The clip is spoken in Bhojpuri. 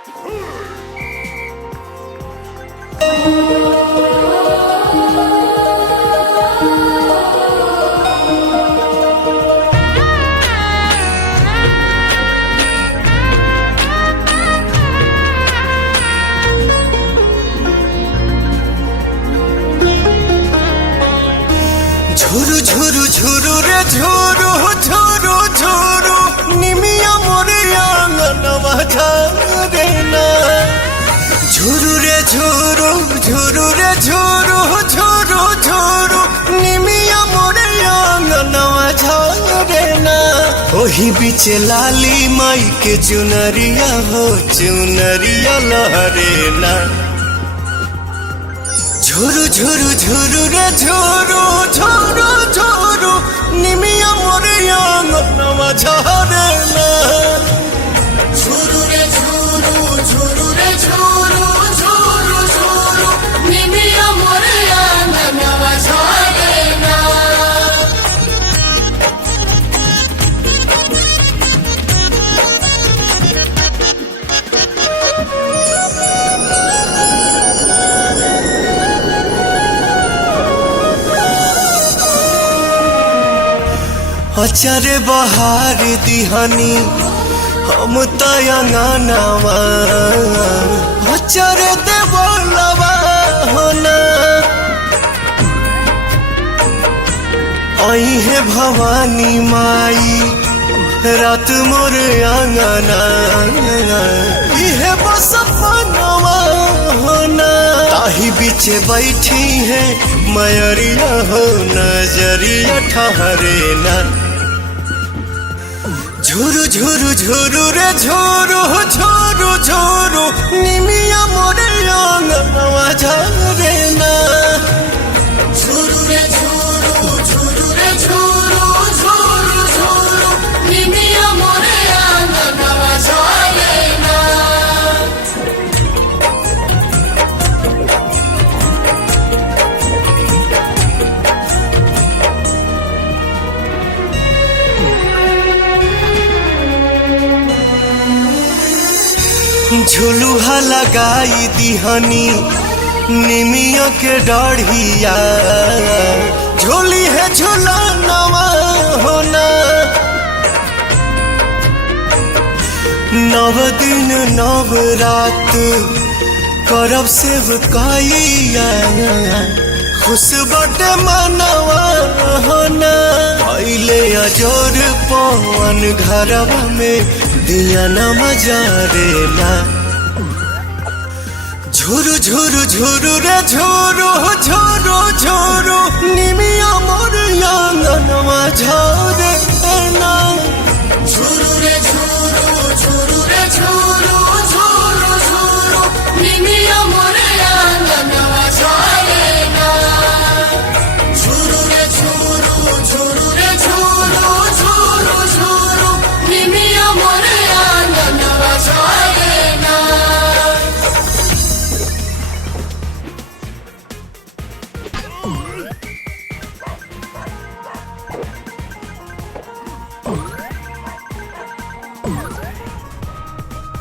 ঝুরু ঝুরু ঝুরু রে ঝুরু ঝুরু ঝুরু নিমিয়া মোরে আঙ্গনवा ঝরে না। ঝুরু রে ঝুরু ঝুরু রে ঝুরু ঝুরু ঝুরু নিমিয়া মোরে আঙ্গনवा ঝরে না। ओही बीचे लाली माई के चुनरिया हो चुनरिया लहरे ना। झुरु झुरु झुरु रे झुरु झुरु झुरु निमिया मोरे आंगनवा झरे ना। झुरु रे झुरु झुरु रे झुरु झुरु झुरु निमिया मोरे आंगनवा झरे ना। अचारे बहार दिहानी हम तयंगनवा अचारे देवलवा होना। आई है भवानी माई रात मोर आंगना इहे बस अपनवा होना। ताही बीचे बैठी है मयरिया हो नजरिया ठहरे ना। झुरु झुरु झुरु रे झुरु झुरु झुरु निमिया मोरे आंगनवा झरे ना। झुरु रे झुरु झुरु रे झुरु झुरु झुरु निमिया मोरे आंगनवा झरे ना। झुलुहा लगाई दिहनी निमिया के डढ़िया झोली है झुलनवा होना। नव दिन नव रात करब सेवकाइया खुश बटे मनवा होना। पहले अजोर पवन घरवा में दिया न मजारे ना। झुरु झुरु झुरु रे झुरु झुरु झुरु निमिया मोर आंगनवा झरे।